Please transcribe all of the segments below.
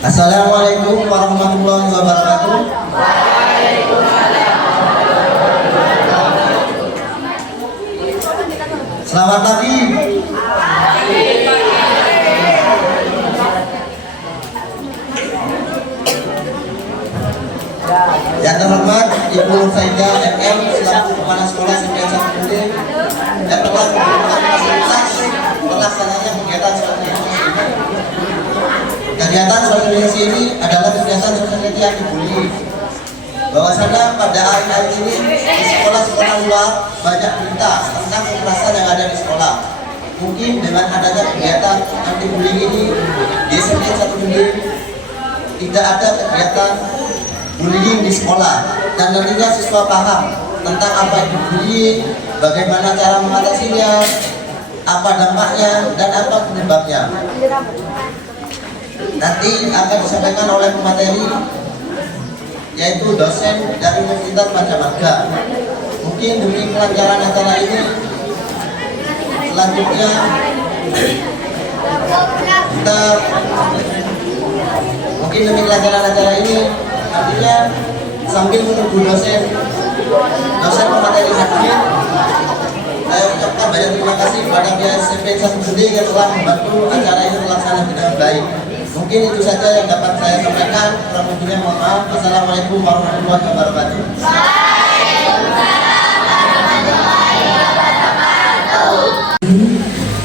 Assalamualaikum warahmatullahi wabarakatuh. Selamat pagi. Yang terhormat Ibu Nur Saidah MM selaku Kepala Sekolah Smp 1 Gede yang telah memberikan fasilitas terlaksananya kegiatan seperti ini. Kegiatan sosialisasi ini adalah kegiatan sosialisasi yang dibully. Bahwasanya pada akhir-akhir ini di sekolah-sekolah luar banyak berita tentang kekerasan yang ada di sekolah. Mungkin dengan adanya kegiatan anti bullying ini di SMP 1 Gede tidak ada kegiatan bullying di sekolah, dan nantinya siswa paham tentang apa itu bullying, bagaimana cara mengatasinya, apa dampaknya, dan apa penyebabnya. Nanti akan disampaikan oleh pemateri, yaitu dosen dari Universitas Pajamarga. Mungkin demi kelancaran acara ini, selanjutnya kita mungkin demi kelancaran acara ini, artinya sambil menunggu dosen pemateri hadir, saya ucapkan banyak terima kasih kepada pihak SMP 1 Gede yang telah membantu acara ini terlaksana dengan baik. Mungkin itu saja yang dapat saya sampaikan. Kurang lebihnya mohon maaf. Assalamualaikum warahmatullahi wabarakatuh.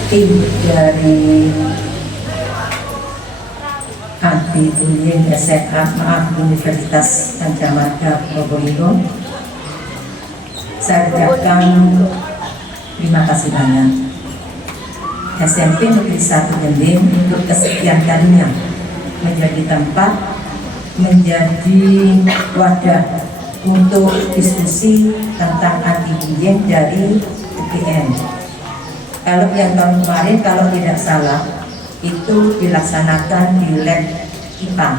Tim dari anti bullying SMA Universitas Pajamarga Probolinggo, saya ucapkan terima kasih banyak SMP Negeri 1 Gede untuk kesekian kalinya menjadi tempat, menjadi wadah untuk diskusi tentang anti bullying dari UGM. Kalau yang tahun kemarin, kalau tidak salah, itu dilaksanakan di lab IPA,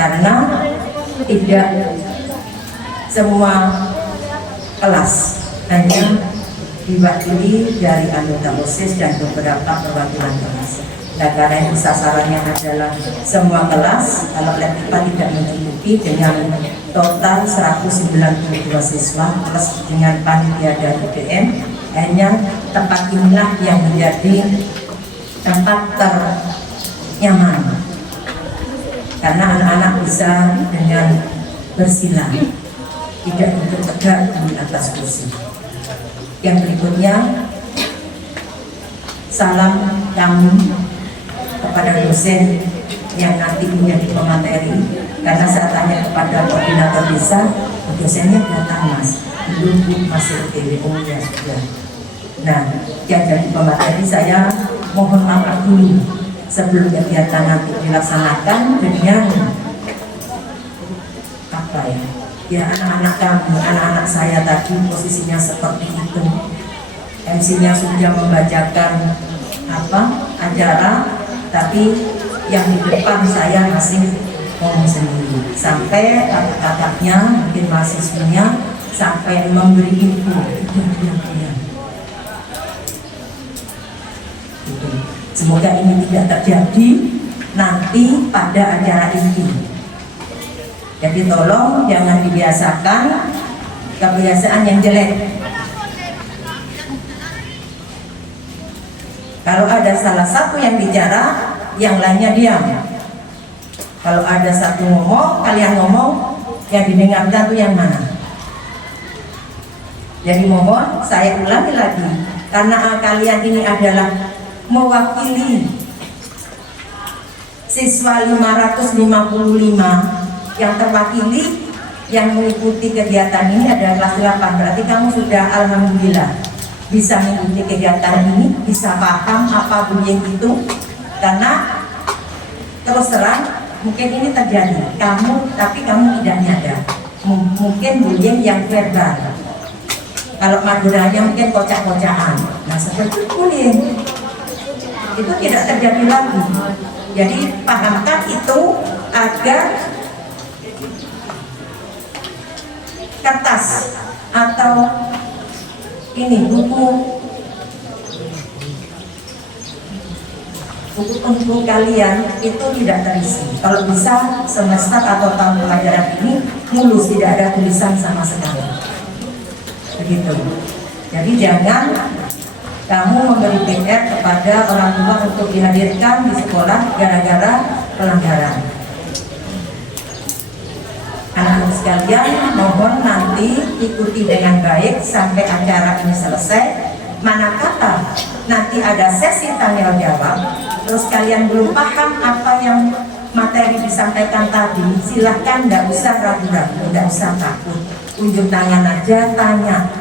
karena tidak semua kelas, hanya diwakili dari anggota OSIS dan beberapa perwakilan kelas. Nah, karena itu sasarannya adalah semua kelas. Kalau lab IPA tidak mencukupi dengan total 192 siswa plus dengan panitia dari UGM, hanya tempat inilah yang menjadi tempat ternyaman, karena anak-anak bisa dengan bersila, tidak duduk tegak di atas kursi. Yang berikutnya, salam kami kepada dosen yang nanti menjadi pemateri, karena saya tanya kepada koordinator desa, dosennya datang mas, belum masih TWO ya sudah. Nah, yang jadi pemateri saya mohon maaf dulu sebelum kegiatan nanti dilaksanakan dengan apa ya anak-anak kami, anak-anak saya tadi posisinya seperti itu. MC-nya sudah membacakan acara, tapi yang di depan saya masih ngomong sendiri, sampai kakak-kakaknya mungkin mahasiswanya sampai memberi info Semoga ini tidak terjadi nanti pada acara ini. Jadi tolong jangan dibiasakan kebiasaan yang jelek. Kalau ada salah satu yang bicara, yang lainnya diam. Kalau ada satu ngomong, kalian ngomong, yang didengarkan itu yang mana? Jadi mohon saya ulangi lagi, karena kalian ini adalah mewakili siswa 555 yang terwakili yang mengikuti kegiatan ini adalah kelas 8. Berarti kamu sudah alhamdulillah bisa mengikuti kegiatan ini, bisa paham apa bullying itu, karena terus terang mungkin ini terjadi tapi kamu tidak nyadar. Mungkin bullying yang verbal, kalau Maduranya mungkin kocak-kocakan. Nah, seperti bullying itu tidak terjadi lagi. Jadi pahamkan itu agar kertas atau ini buku buku penghubung kalian itu tidak terisi. Kalau bisa semester atau tahun pelajaran ini mulus, tidak ada tulisan sama sekali. Begitu. Jadi jangan kamu memberi PR kepada orang tua untuk dihadirkan di sekolah gara-gara pelanggaran. Anak-anak sekalian, mohon nanti ikuti dengan baik sampai acara ini selesai. Mana kata nanti ada sesi tanya jawab, terus kalian belum paham apa yang materi disampaikan tadi, silahkan, nggak usah ragu-ragu, nggak usah takut, unjuk tangan aja, tanya.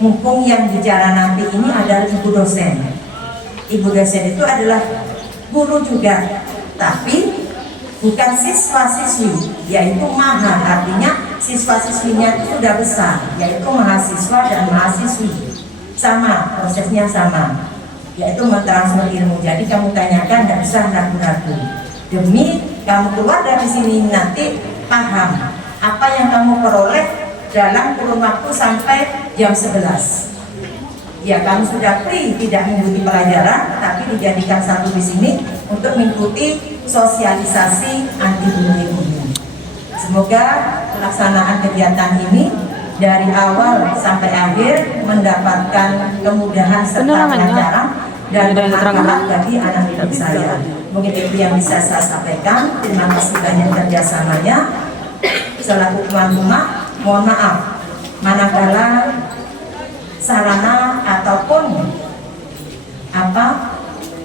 Mumpung yang bicara nanti ini adalah ibu dosen. Ibu dosen itu adalah guru juga, tapi bukan siswa-siswi, yaitu maha, artinya siswa-siswinya itu sudah besar, yaitu mahasiswa dan mahasiswi. Sama, prosesnya sama, yaitu mentransfer ilmu. Jadi kamu tanyakan, tidak usah ragu-ragu. Demi kamu keluar dari sini nanti paham apa yang kamu peroleh dalam kurun waktu sampai jam 11. Ya, kamu sudah free, tidak mengikuti pelajaran, tapi dijadikan satu di sini untuk mengikuti sosialisasi anti bullying ini. Semoga pelaksanaan kegiatan ini dari awal sampai akhir mendapatkan kemudahan serta kelancaran dan bermanfaat bagi anak didik saya. Mungkin itu yang bisa saya sampaikan. Terima kasih banyak kerjasamanya. Selaku tuan rumah, mohon maaf manakala sarana ataupun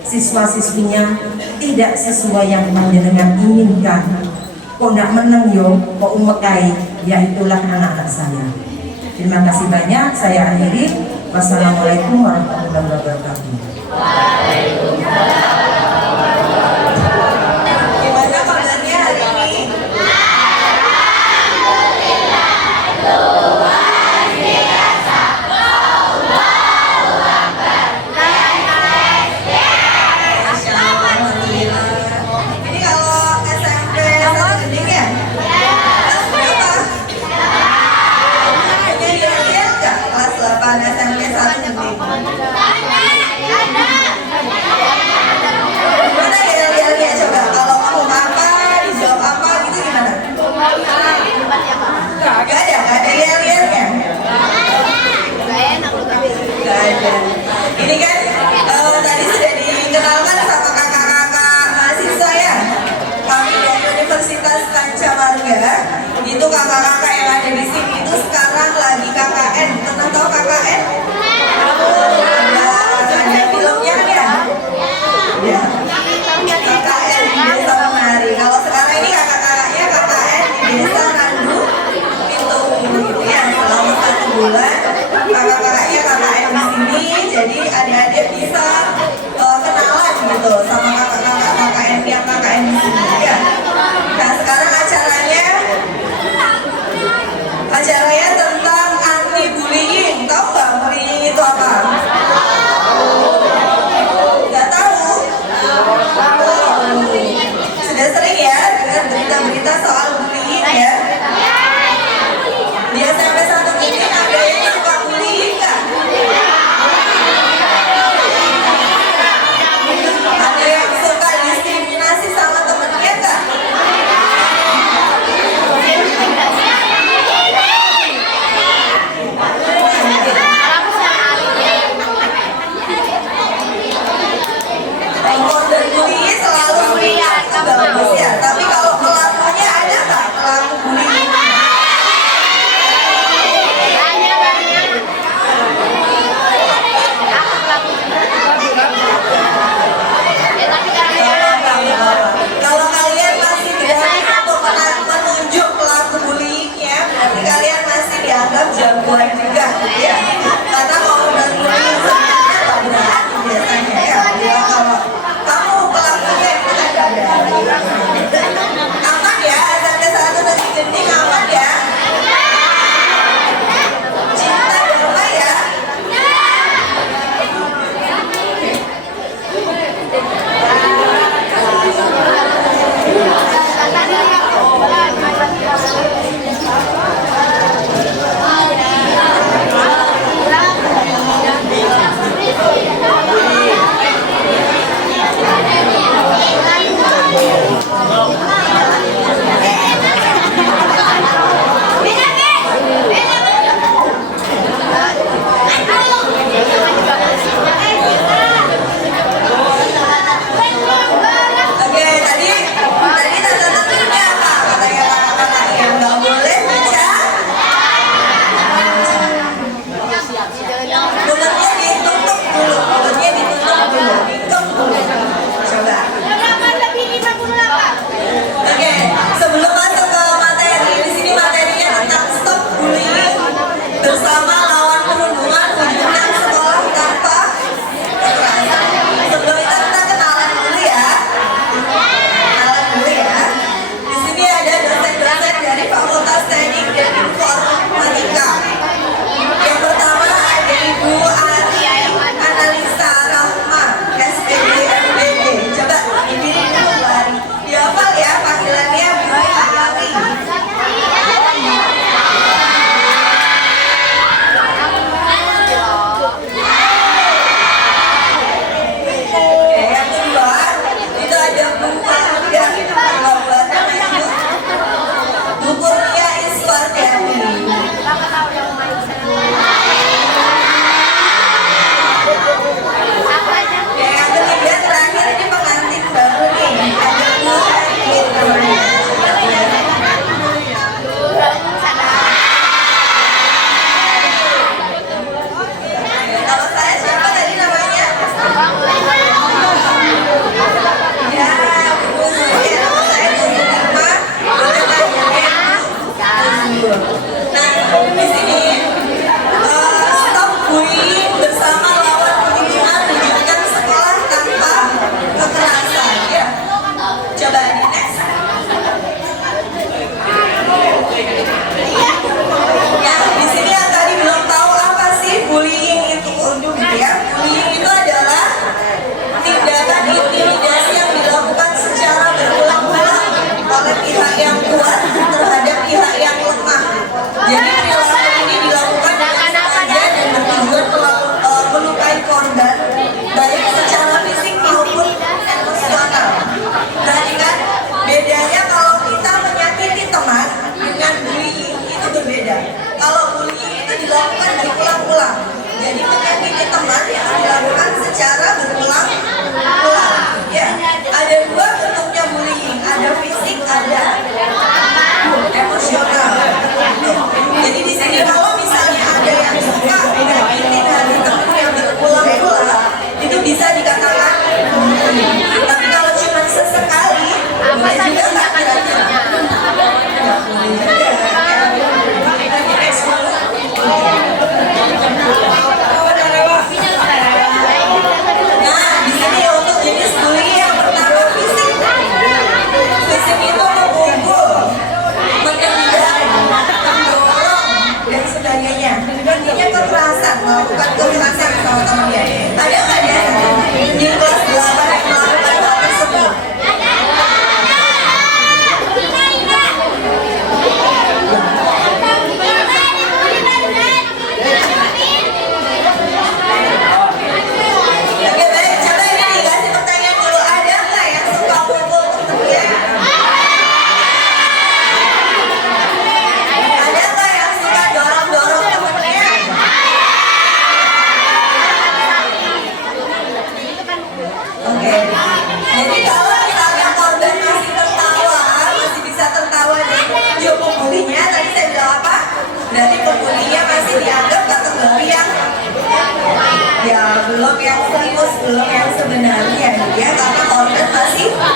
siswa-siswinya tidak sesuai yang panjenengan inginkan. Kok ndak meneng yo, kok umekai, ya itulah anak-anak saya. Terima kasih banyak, saya akhiri. Wassalamualaikum warahmatullahi wabarakatuh. Gimana kabarnya hari ini? Ini kalau SMP satu Gending ya? Kelas berapa? Punya lihat nggak kelas 8 SMP satu Gending? Gimana ya coba? Kalau kamu apa, dijawab apa gitu gimana? Gak ada lihat-lihatnya? Gak ada. Ini kan tadi sudah dikenalkan sama kakak-kakak mahasiswa ya. Kami dari Universitas Pancamarga. Itu kakak-kakak yang ada di sini itu sekarang lagi KKN. Pernah tahu KKN? Ada filmnya ya? Ya. KKN di Desa Menari. Kalau sekarang ini kakak-kakaknya KKN di Desa Randu Pintu Ungu ya. Selama 1 bulan kakak-kakaknya KKN di sini. Jadi adik-adik bisa kenalan gitu sama kakak-kakak KKN yang KKN di sini ya. Nah sekarang acaranya tentang anti bullying. Tahu nggak bullying itu apa? Nggak tahu? Sudah sering ya dengar berita-berita soal bullying ya? Di SMP 1 ini ada yang suka bullying nggak? Ada yang suka diskriminasi sama temennya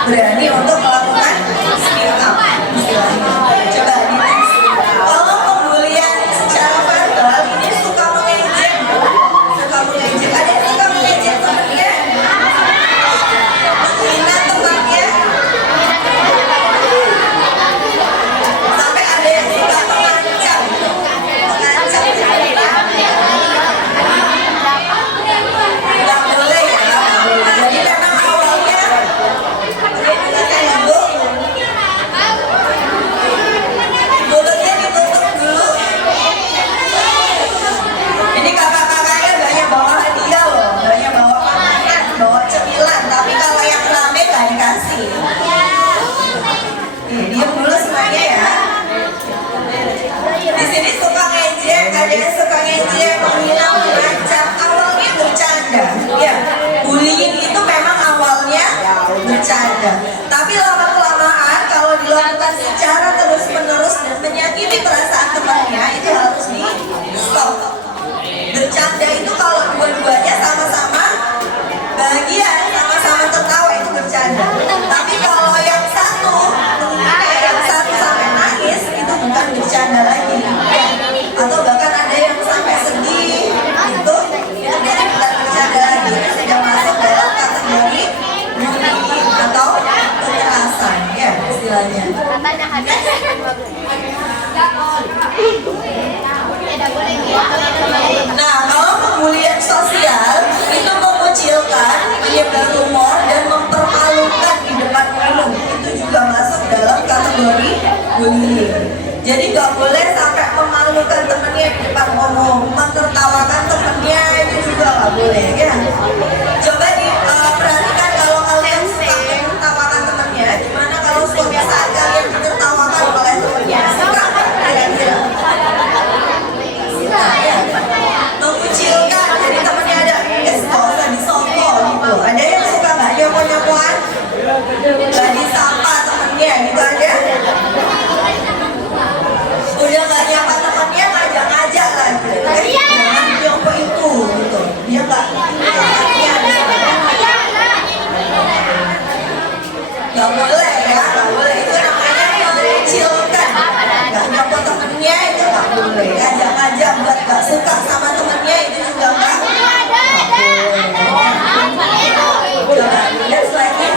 berani untuk melakukan speak up istilahnya. Coba ini kalau pembulian secara verbal ini suka mengejek, ada yang suka mengejek temannya, menghina temannya, sampai ada yang suka mengancam temannya. Nggak boleh ya, nggak boleh. Jadi memang awalnya mulutnya ditutup dulu. Ini kakak-kakaknya banyak bawa hadiah loh, banyak bawa makanan, bawa cemilan. Tapi kalau yang rame nggak dikasih. Diam dulu semuanya ya. Di sini suka ngejek, ada yang suka ngejek, menghina, mengancam. Awalnya bercanda, ya. Bullying itu memang awalnya bercanda. Tapi lama-kelamaan kalau dilakukan secara terus-menerus dan menyakiti perasaan temannya, itu harus di stop. Bercanda itu kalau dua-duanya sama-sama bahagia, sama-sama tertawa, itu bercanda. Tapi kalau yang satu sampai nangis, itu bukan bercanda lagi, ya. Atau bahkan ada yang sampai sedih, itu jadi bukan bercanda lagi, itu sudah masuk dalam kategori bullying atau kekerasan, ya istilahnya. Nah, kalau pembulian sosial itu mengucilkan, menyebar rumor dan mempermalukan di depan umum, itu juga masuk dalam kategori bullying. Jadi nggak boleh sampai memalukan temennya di depan umum, menertawakan temennya, itu juga nggak boleh, ya. Coba perhatikan kalau kalian suka menertawakan temennya, gimana kalau suatu saat kalian ditertawakan oleh temennya, suka kira-kira? Ya. Mengucilkan, jadi temennya ada nggak usah disokol gitu. Ada yang suka nggak nyopo-nyopoan, nggak disapa temennya gitu aja. Udah nggak nyapa temennya, ngajak-ngajak lah gitu. Jangan nyopo itu gitu. Dia nggak boleh ya, nggak boleh. Itu namanya mengucilkan. Nggak nyopo temennya itu nggak boleh. Ngajak-ngajak buat nggak suka sama temennya, itu juga nggak boleh. Coba lihat slide-nya.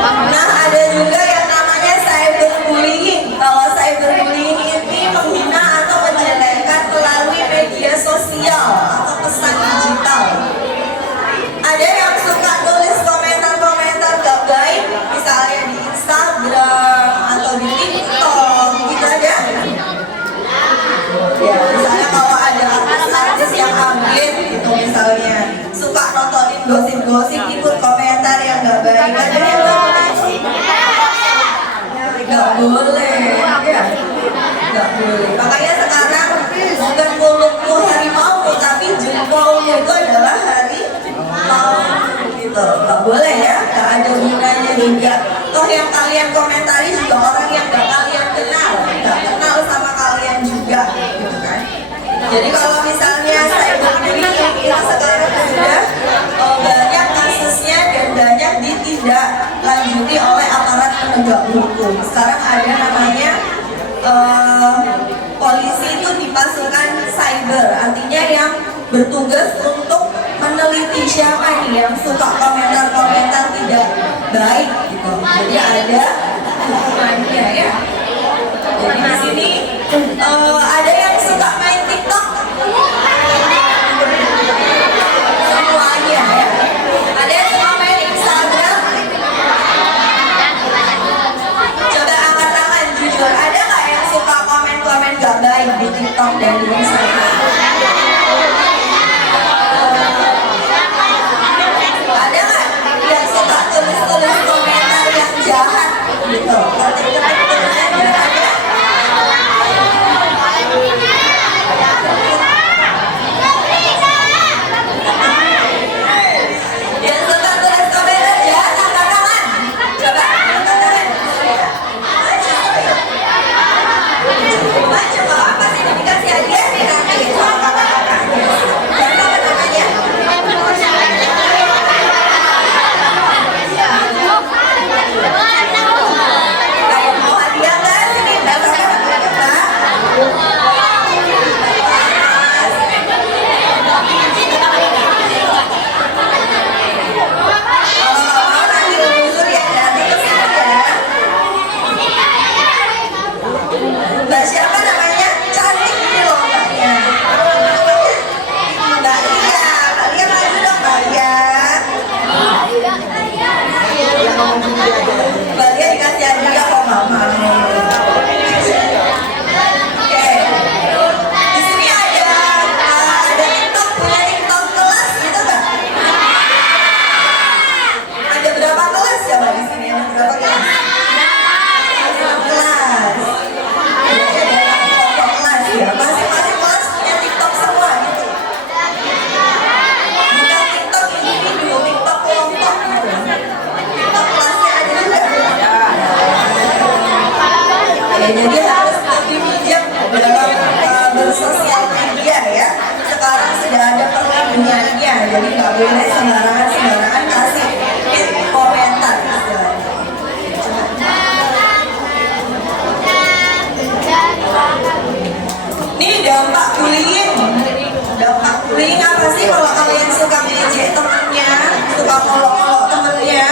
Nah, ada juga yang namanya cyberbullying. Kalau cyberbullying ini menghina atau menjelekkan melalui media sosial atau pesan digital. Ada yang suka tulis komentar-komentar gak baik, misalnya di Instagram atau di TikTok, gitu aja. Ya, misalnya kalau ada artis-artis yang update gitu misalnya, suka nontonin gosip-gosip, ikut komentar yang gak baik, ada yang gak boleh, ya, gak boleh. Makanya sekarang bukan mulutmu harimau, tapi jempolmu itu adalah harimau, gitu. Gak boleh ya, gak ada gunanya juga. Toh yang kalian komentari juga orang yang gak kalian kenal, gak kenal sama kalian juga, gitu kan. Jadi kalau misalnya cyberbullying itu sekarang sudah banyak kasusnya dan banyak ditindaklanjuti oleh aparat penegak hukum. Sekarang ada namanya polisi itu di pasukan cyber, artinya yang bertugas untuk meneliti siapa nih yang suka komentar-komentar tidak baik gitu. Jadi ada hukumannya ya. Jadi di sini ada yang suka main TikTok. Semuanya ya. Ada yang suka main Instagram. Coba angkat tangan jujur. Ada nggak yang suka komen-komen gak baik di TikTok dan di Instagram? Ada nggak yang suka tulis-tulis komentar yang jahat gitu? Ketik-ketik ada? Jadi nggak boleh sembarangan kasih komentar istilahnya. Ini dampak bullying. Dampak bullying apa sih? Kalau kalian suka ngejek temennya, suka ngolok-ngolok temennya,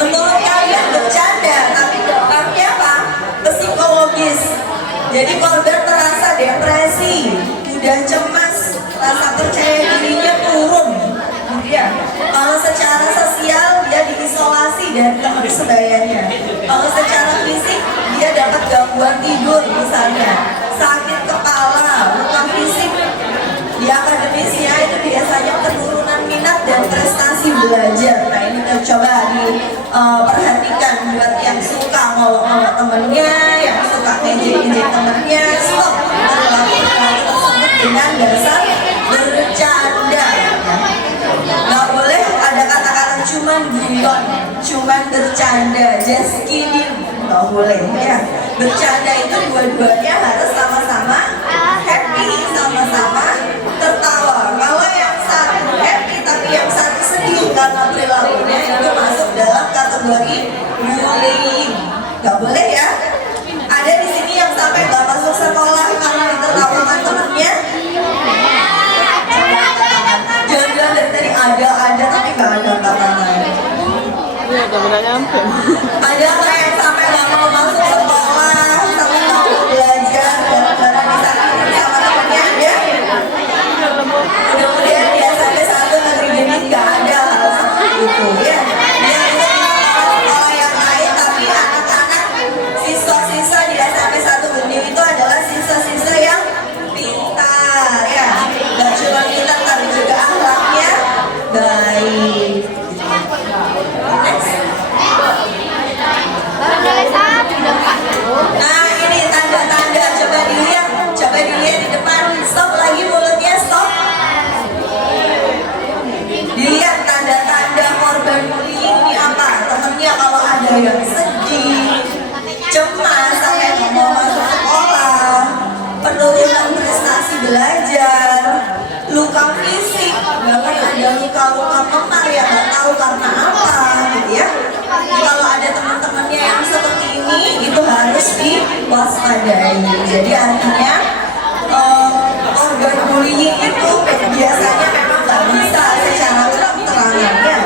menurut kalian bercanda, tapi dampaknya apa? Psikologis. Jadi korban terasa depresi, mudah cemas, rasa percaya dirinya turun. Ya. Kalau secara sosial dia diisolasi dari teman sebayanya. Kalau secara fisik dia dapat gangguan tidur misalnya, sakit kepala, luka fisik. Di akademisnya itu biasanya penurunan minat dan prestasi belajar. Nah ini coba diperhatikan buat yang suka ngolok-ngolok temennya, yang suka ngejek-ngejek temennya, stop perilaku tersebut dengan dasar bercanda. Nggak boleh ada kata-kata cuman guyon, cuman bercanda, just kidding. Nggak boleh ya. Bercanda itu dua-duanya harus sama-sama happy, sama-sama tertawa. Kalau yang satu happy tapi yang satu sedih karena perilakunya, itu masuk dalam kategori bullying. Nggak boleh ya. Ada di sini yang sampai nggak masuk sekolah karena ditertawakan temennya. Jangan dari tadi ada tapi nggak ada kata-kata. Iya, udah nyampe. Ada nggak yang sampai nggak mau masuk sekolah, sampai nggak mau belajar gara-gara disakitin sama temennya ada? Mudah-mudahan di SMP 1 negeri Geni nggak ada hal seperti itu ya. Yang itu sekolah yang lain, tapi anak-anak siswa-siswa di SMP 1 Geni itu adalah siswa-siswa yang pintar ya. Nggak cuma pintar tapi juga akhlaknya baik. Nah ini tanda-tanda, coba dilihat di depan. Stop lagi mulutnya, stop. Dilihat tanda-tanda korban bullying ini apa? Temennya kalau ada yang sedih, cemas, sampai nggak mau masuk sekolah, penurunan prestasi belajar, luka fisik, bahkan ada luka-luka memar yang nggak tahu karena apa, gitu ya. Kalau ada teman-temannya yang seperti ini, itu harus diwaspadai. Jadi artinya organ bullying itu biasanya memang nggak bisa secara terang-terangan ya.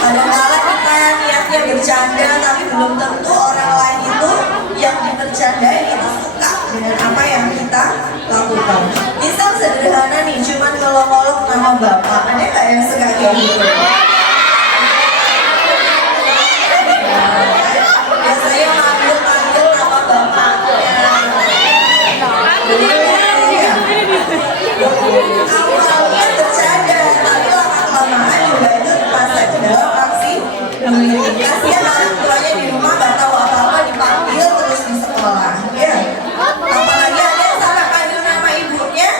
Kadang-kala kita niatnya bercanda, tapi belum tentu orang lain itu yang dibercandain itu suka dengan apa yang kita lakukan. Misal sederhana nih, cuman ngolok-ngolok nama bapak, ada nggak yang suka kayak gitu? Biasanya manggil nama bapaknya. Awalnya bercanda, tapi lama-kelamaan juga itu masuk ke dalam aksi bullying. Kasihan orang tuanya di rumah nggak tahu apa-apa, dipanggil terus di sekolah. Ya. Apalagi ada yang salah panggil nama ibunya.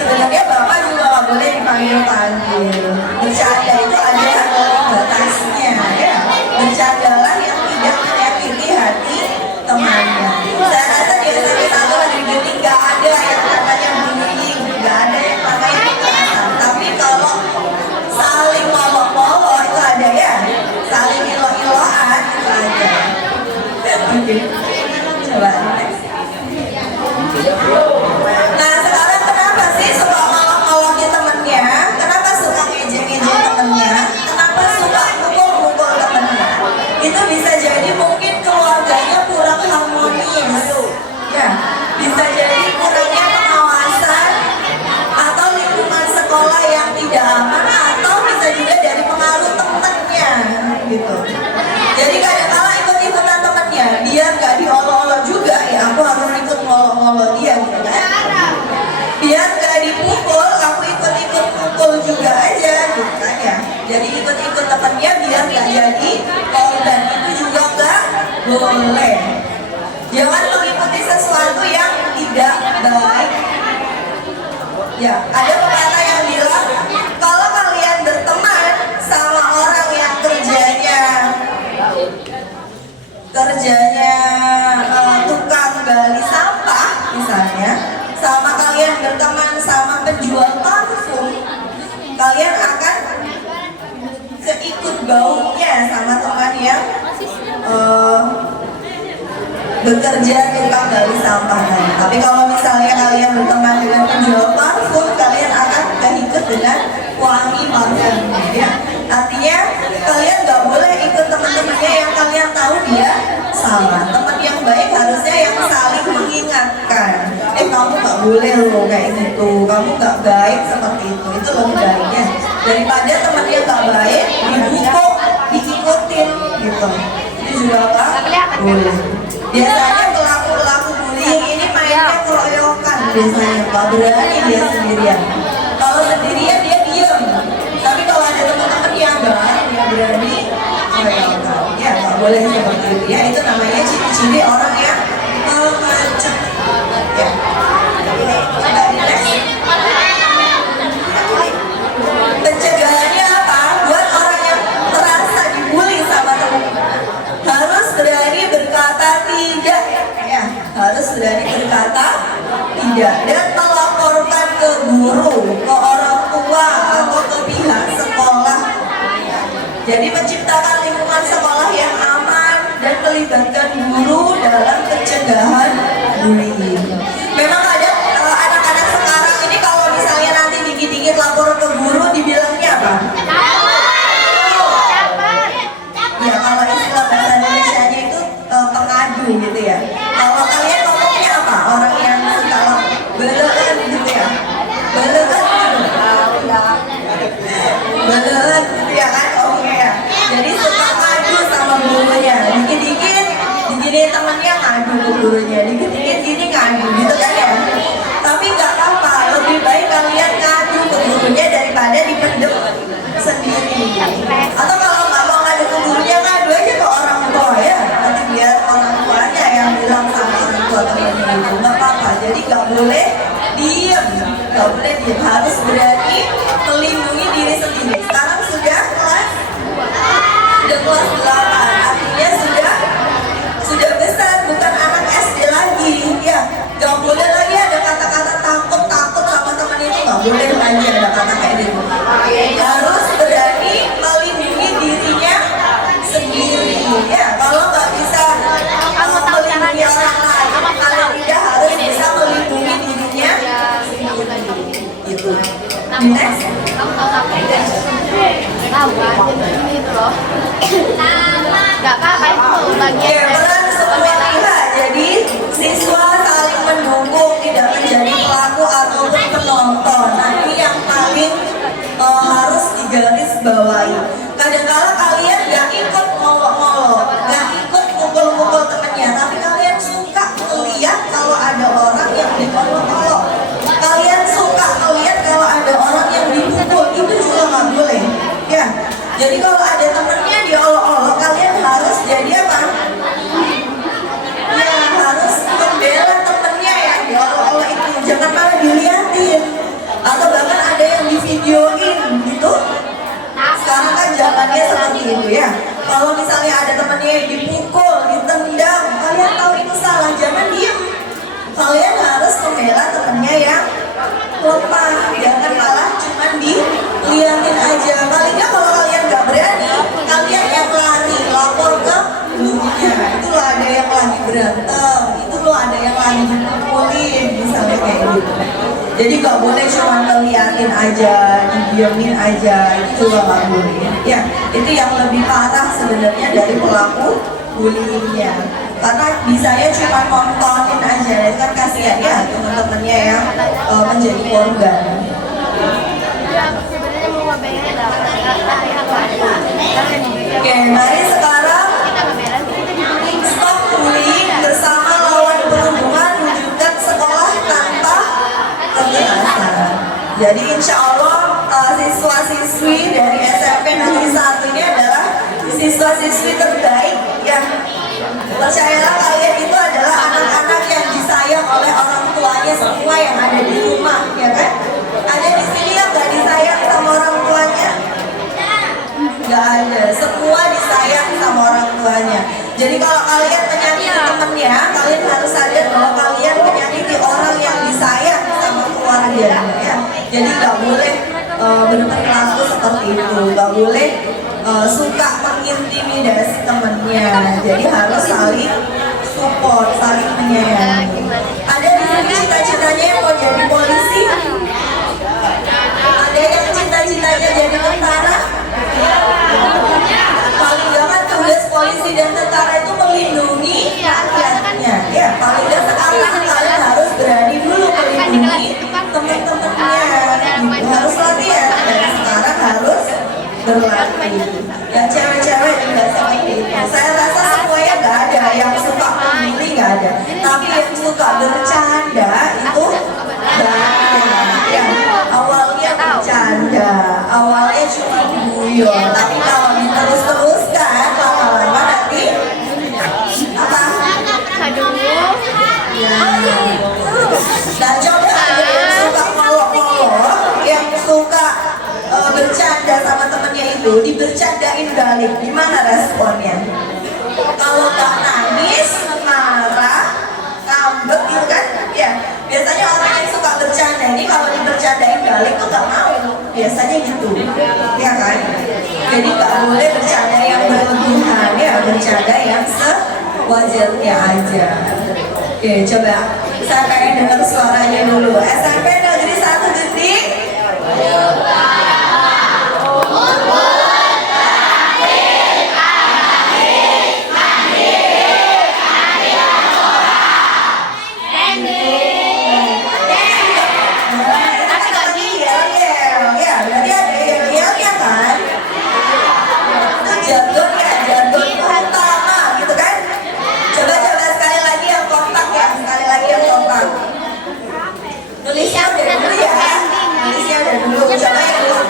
Sebenarnya bapak juga nggak boleh dipanggil-panggil. Bercanda itu ada batasnya ya. Bercandalah yang tidak menyakiti hati temannya. Saya rasa di SMP 1 negeri Geni nggak ada yang namanya bullying, nggak ada yang namanya kekerasan. Tapi kalau saling molok-molok itu ada ya, saling ilo-iloan itu ada. Oke, coba next. Nah sekarang kenapa sih suka ngolok-ngolokin temennya? Kenapa suka ngejek-ngejek temennya? Kenapa suka mukul-mukul temennya? Itu bisa jadi mungkin keluarganya kurang harmonis ya, bisa jadi kurangnya pengawasan, atau lingkungan sekolah yang tidak aman, atau bisa juga dari pengaruh temennya gitu. Jadi kadang-kala ikut-ikutan temennya, biar gak diolok-olok juga ya, aku harus ikut ngolok-ngolok dia gitu kan. Biar gak dipukul, aku ikut-ikut pukul juga aja gitu kan ya. Jadi ikut-ikut temennya biar gak jadi korban, itu juga gak boleh. Jangan mengikuti sesuatu yang tidak baik. Ya, ada pepatah yang bilang kalau kalian berteman sama orang yang kerjanya kerjanya tukang gali sampah misalnya, sama kalian berteman sama penjual parfum, kalian akan keikut baunya sama teman yang bekerja tukang gali sampah tadi. Tapi kalau misalnya kalian berteman dengan penjual parfum, kalian akan keikut dengan wangi parfum, ya. Artinya kalian nggak boleh ikut teman-temannya yang kalian tahu dia salah. Teman yang baik harusnya yang saling mengingatkan. Kamu nggak boleh loh kayak gitu, kamu nggak baik seperti itu lebih baiknya daripada teman yang nggak baik dibukuk, diikutin gitu. Itu juga apa? Boleh. Biasanya pelaku bullying ini mainnya keroyokan biasanya, nggak berani dia sendirian. Kalau sendirian dia diam, tapi kalau ada teman-teman yang baik dia berani keroyokan. Ya nggak boleh seperti itu ya. Itu namanya ciri-ciri orang yang mengancam. Ya. Pencegahannya apa? Buat orang yang merasa dibully sama teman, harus berani berkata tidak, ya, harus berani berkata tidak dan melaporkan ke guru, ke orang tua atau ke pihak sekolah. Jadi menciptakan lingkungan sekolah yang aman dan melibatkan guru dalam pencegahan bullying. Memang ada anak-anak sekarang ini kalau misalnya nanti dikit-dikit lapor ke guru dibilangnya apa? Ya kalau istilah bahasa Indonesianya itu pengadu gitu ya. Kalau kalian ngomongnya apa? Orang yang suka belehan gitu ya, belehan gitu ya kan? Oke ya. Jadi suka ngadu sama gurunya. Dikit-dikit diginiin temennya ngadu ke gurunya, dikit-dikit gini ngadu gitu kan ya. Tapi nggak apa-apa, lebih baik kalian ngadu ke gurunya daripada dipendem sendiri. Atau kalau nggak mau ngadu ke gurunya, ngadu aja ke orang tua ya. Nanti biar orang tuanya yang bilang sama orang tua temennya itu, nggak apa-apa. Jadi nggak boleh diem, nggak boleh diem, harus berani melindungi diri sendiri. Sekarang sudah kelas 8, artinya sudah besar, bukan anak SD lagi ya. Nggak boleh lagi ada kata-kata takut sama teman itu, nggak boleh lagi ada kata kayak gitu. Harus berani melindungi dirinya sendiri ya. Kalau nggak bisa melindungi orang lain, kalian tidak harus bisa melindungi dirinya sendiri gitu. Next. Gak apa-apa itu bagian. Ya, peran semua pihak. Jadi siswa saling mendukung, tidak menjadi pelaku ataupun penonton. Nah ini yang paling harus digarisbawahi. Kadang-kala kalian gak ikut ngolok-ngolok, gak ikut pukul-pukul temennya, tapi kalian suka melihat kalau ada orang yang diolok-olok. Kalian suka melihat kalau ada orang yang dipukul, itu juga nggak boleh. Ya, jadi kalau ada temennya diolok-olok, kalian harus jadi apa? Ya, harus membela temennya yang diolok-olok itu. Jangan malah diliatin, atau bahkan ada yang divideoin gitu. Sekarang kan zamannya seperti itu ya. Kalau misalnya ada temennya yang dipukul, ditendang, kalian tahu itu salah, jangan diem. Kalian harus membela temennya yang lemah, jangan malah cuma diliatin aja. Paling nggak kalau kalian nggak berani, kalian yang lari lapor ke gurunya. Itu loh ada yang lagi berantem, itu loh ada yang lagi dipukulin, misalnya kayak gitu. Jadi nggak boleh cuma ngeliatin aja, didiemin aja, itu juga nggak boleh. Ya, itu yang lebih parah sebenarnya dari pelaku bullyingnya. Karena bisanya cuma nontonin aja, dan kan kasihan ya teman-temannya yang menjadi korban. Oke, mari sekarang stop bullying bersama lawan perundungan, wujudkan sekolah tanpa kekerasan. Jadi insya Allah siswa-siswi dari SMP Negeri 1 ini adalah siswa-siswi terbaik yang percayalah kalian itu adalah anak-anak yang disayang oleh orang tuanya semua yang ada di rumah, ya kan? Ada di sini yang gak disayang sama orang tuanya? Gak ada, semua disayang sama orang tuanya. Jadi Jadi kalau kalian menyakiti temennya, kalian harus sadar bahwa kalian menyakiti orang yang disayang sama keluarga ya. Jadi nggak boleh berperilaku seperti itu, nggak boleh suka mengintimidasi temennya. Jadi harus saling support, saling menyayangi. Ada di sini cita-citanya yang mau jadi polisi? Ada yang cita-citanya jadi tentara? Paling nggak kan tugas polisi dan tentara itu melindungi rakyatnya. Ya, paling nggak sekarang kalian harus berani dulu melindungi teman-temannya. Harus latihan dan sekarang harus berlatih. Ya cewek-cewek juga seperti itu. Saya rasa semuanya nggak ada yang suka membuli, nggak ada. Tapi yang suka bercanda itu banyak. Ya, awalnya bercanda, awalnya cuma guyon. Tapi kalau diterus-teruskan lama-lama nanti apa? Ya. Nah coba ada yang suka ngolok-ngolok, yang suka bercanda sama temennya itu, dibercandain balik, gimana responnya? Kalau nggak nangis, marah, ngambek gitu kan? Ya, biasanya orang yang suka bercanda ini kalau dibercandain balik tuh nggak mau, biasanya gitu, ya kan? Jadi nggak boleh bercanda yang berlebihan, ya bercanda yang sewajarnya aja. Oke, coba saya pengen dengar suaranya dulu. SMP Negeri 1 Gedik. Nulisnya udah dulu ya. Nulisnya udah dulu. Coba yang dulu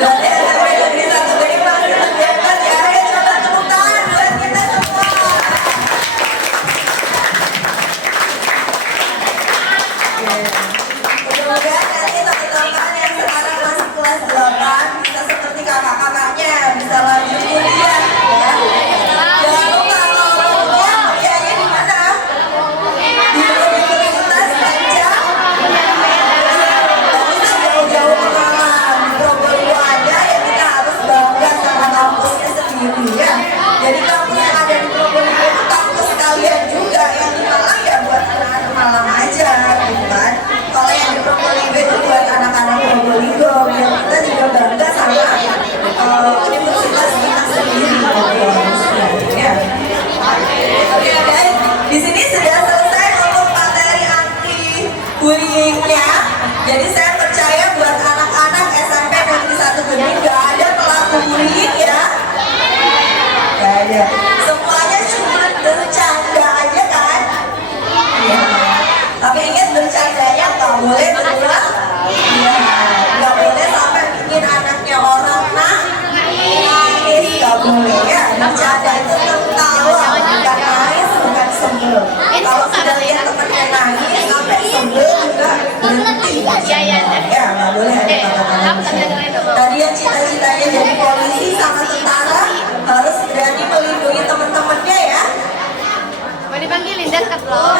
Berarti SMP Negeri 1 ini masih hebat ya. Ayo coba tepuk tangan buat kita semua. Semoga nanti teman-teman yang sekarang masih kelas 8 bisa seperti kakak-kakaknya, bisa lanjut kuliah ya. Jangan lupa kalau kuliahnya di mana? Di Universitas Gajah. Kita jauh-jauh ke Malang, di Probolinggo ada ya, kita harus bangga sama kampusnya sendiri ya. Jadi kampus yang ada di Probolinggo itu kampus kalian juga, yang di Malang ya buat anak-anak Malang aja gitu kan. Kalau yang di Probolinggo itu buat anak-anak Probolinggo, biar kita juga bangga sama universitas kita sendiri ya. Oke guys, di sini sudah selesai untuk materi anti bullyingnya. Jadi saya percaya buat anak-anak SMP Negeri 1 Gede nggak ada pelaku bullying ya. Nggak ada. Semuanya cuma bercanda aja kan? Iya. Tapi ingat bercandanya nggak boleh berulang. Iya. Nggak boleh sampai bikin anaknya orang nangis. Nggak boleh ya. Bercanda itu tertawa, bukan nangis, bukan sebel. Kalau sudah lihat temennya nangis sampai sebel juga berhenti. Ya nggak boleh ada kata-kata bercanda. Tadi yang cita-citanya jadi polisi sama tentara harus berani melindungi teman-temannya ya. Mau dipanggilin dekat loh.